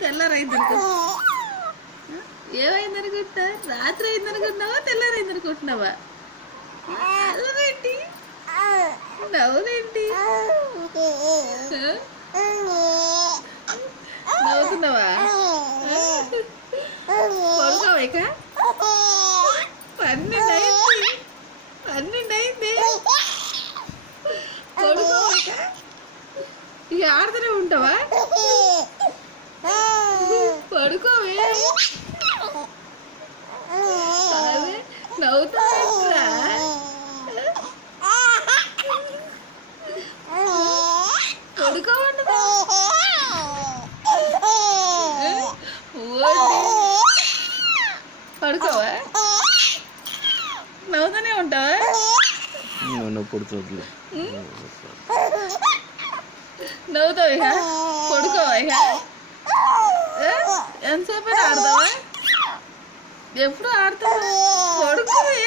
తెల్లారైంది అనుకో. ఏమైంది అనుకుంటా? రాత్రి అయింది అనుకుంటున్నావా, తెల్లారైంది అనుకుంటున్నావా? అల్లరేంటి, నవ్వులేంటి, నవ్వుతున్నావా? పడుకోవా ఇక? 12 అయింది, 12 అయింది. పడుకోవా ఇక? ఇక ఆడుతూనే ఉంటావా? పడుకోవే. అదే నవ్వుతారా? పడుకోవండి. పడుకోవా? నవ్వుతూనే ఉంటావా? నవ్వుతావు ఇక? పడుకోవా ఇక? ఎంతసేపు ఆడతావా? ఎప్పుడు ఆడతావా? పడుకోవే.